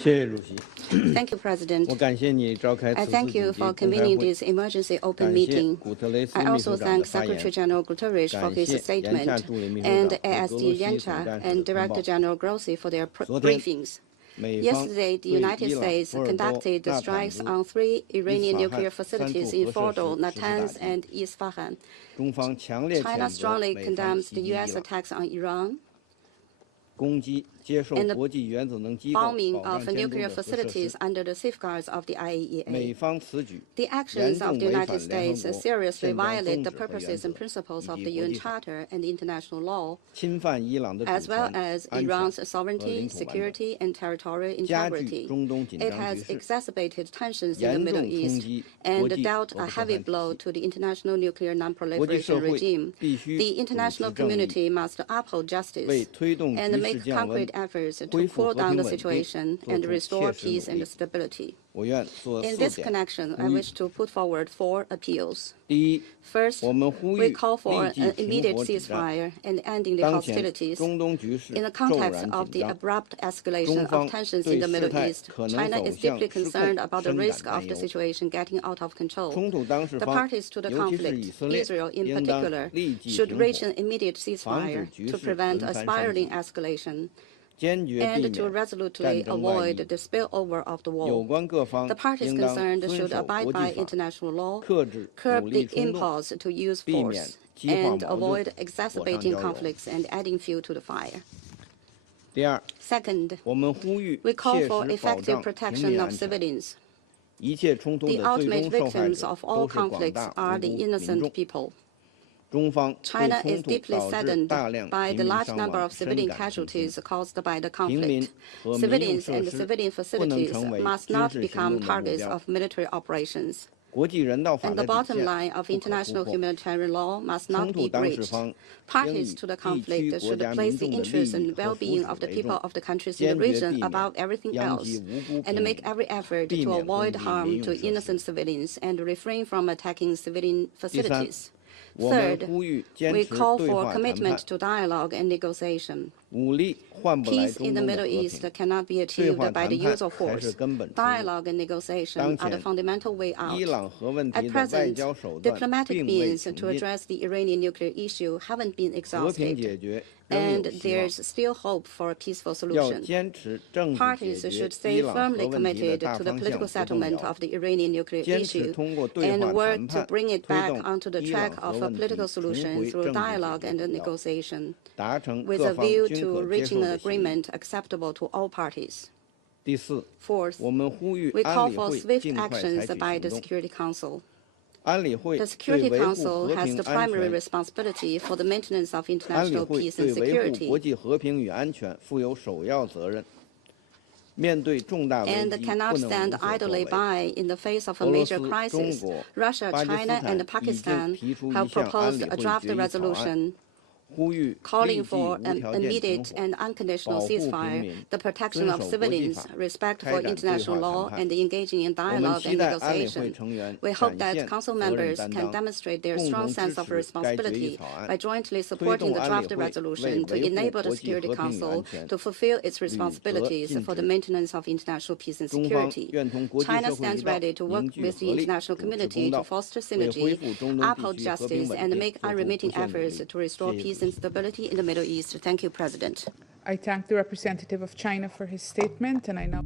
Thank you, President. I thank you for convening this emergency open meeting. I also thank Secretary General Guterres for his statement and ASD Yancha and Director General Grossi for their briefings. Yesterday, the United States conducted strikes on 3 Iranian nuclear facilities in Fordo, Natanz, and Isfahan. China strongly condemns the U.S. attacks on Iran and the bombing of nuclear facilities under the safeguards of the IAEA. The actions of the United States seriously violate the purposes and principles of the UN Charter and international law, as well as Iran's sovereignty, security, and territorial integrity. It has exacerbated tensions in the Middle East and dealt a heavy blow to the international nuclear non-proliferation regime. The international community must uphold justice and make concrete efforts to cool down the situation and restore peace and stability. In this connection, I wish to put forward 4 appeals. First, we call for an immediate ceasefire and ending the hostilities. In the context of the abrupt escalation of tensions in the Middle East, China is deeply concerned about the risk of the situation getting out of control. The parties to the conflict, Israel in particular, should reach an immediate ceasefire to prevent a spiraling escalation and to resolutely avoid the spillover of the war. The parties concerned should abide by international law, curb the impulse to use force, and avoid exacerbating conflicts and adding fuel to the fire. Second, we call for effective protection of civilians. The ultimate victims of all conflicts are the innocent people. China is deeply saddened by the large number of civilian casualties caused by the conflict. Civilians and civilian facilities must not become targets of military operations. And the bottom line of international humanitarian law must not be breached. Parties to the conflict should place the interests and well-being of the people of the countries in the region above everything else, and make every effort to avoid harm to innocent civilians and refrain from attacking civilian facilities. Third, we call for commitment to dialogue and negotiation. Peace in the Middle East cannot be achieved by the use of force. Dialogue and negotiation are the fundamental way out. At present, diplomatic means to address the Iranian nuclear issue haven't been exhausted, and there's still hope for a peaceful solution. Parties should stay firmly committed to the political settlement of the Iranian nuclear issue and work to bring it back onto the track of a political solution through dialogue and negotiation, with a view to reaching an agreement acceptable to all parties. Fourth, we call for swift actions by the Security Council. The Security Council has the primary responsibility for the maintenance of international peace and security, and cannot stand idly by in the face of a major crisis. Russia, China, and Pakistan have proposed a draft resolution calling for an immediate and unconditional ceasefire, the protection of civilians, respect for international law, and engaging in dialogue and negotiation. We hope that Council members can demonstrate their strong sense of responsibility by jointly supporting the draft resolution to enable the Security Council to fulfill its responsibilities for the maintenance of international peace and security. China stands ready to work with the international community to foster synergy, uphold justice, and make unremitting efforts to restore peace and stability in the Middle East. Thank you, President. I thank the representative of China for his statement, and I now